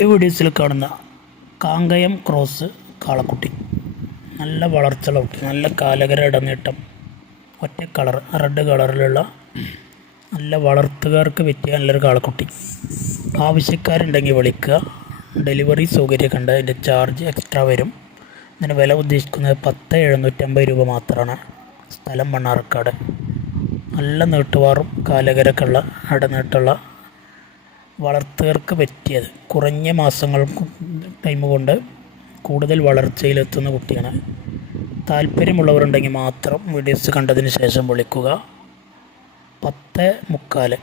ഈ വീഡിയോസിൽ കാണുന്ന കാങ്കയം ക്രോസ് കാളക്കുട്ടി നല്ല വളർച്ചയുള്ള കുട്ടി, നല്ല കാലകര ഇടനീട്ടം, ഒറ്റ കളർ റെഡ് കളറിലുള്ള നല്ല വളർത്തുകാർക്ക് പറ്റിയ നല്ലൊരു കാളക്കുട്ടി. ആവശ്യക്കാരുണ്ടെങ്കിൽ വിളിക്കുക. ഡെലിവറി സൗകര്യമൊക്കെ ഉണ്ട്. അതിൻ്റെ ചാർജ് എക്സ്ട്രാ വരും. ഇതിന് വില ഉദ്ദേശിക്കുന്നത് 10,750 രൂപ മാത്രമാണ്. സ്ഥലം മണ്ണാർക്കാട്. നല്ല നീട്ടുവാറും കാലകരൊക്കെ ഉള്ള ഇടനീട്ടുള്ള വളർത്തുകാർക്ക് പറ്റിയത്, കുറഞ്ഞ മാസങ്ങൾക്ക് ടൈം കൊണ്ട് കൂടുതൽ വളർച്ചയിലെത്തുന്ന കുട്ടിയാണ്. താല്പര്യമുള്ളവരുണ്ടെങ്കിൽ മാത്രം വീഡിയോസ് കണ്ടതിന് ശേഷം വിളിക്കുക. 10:45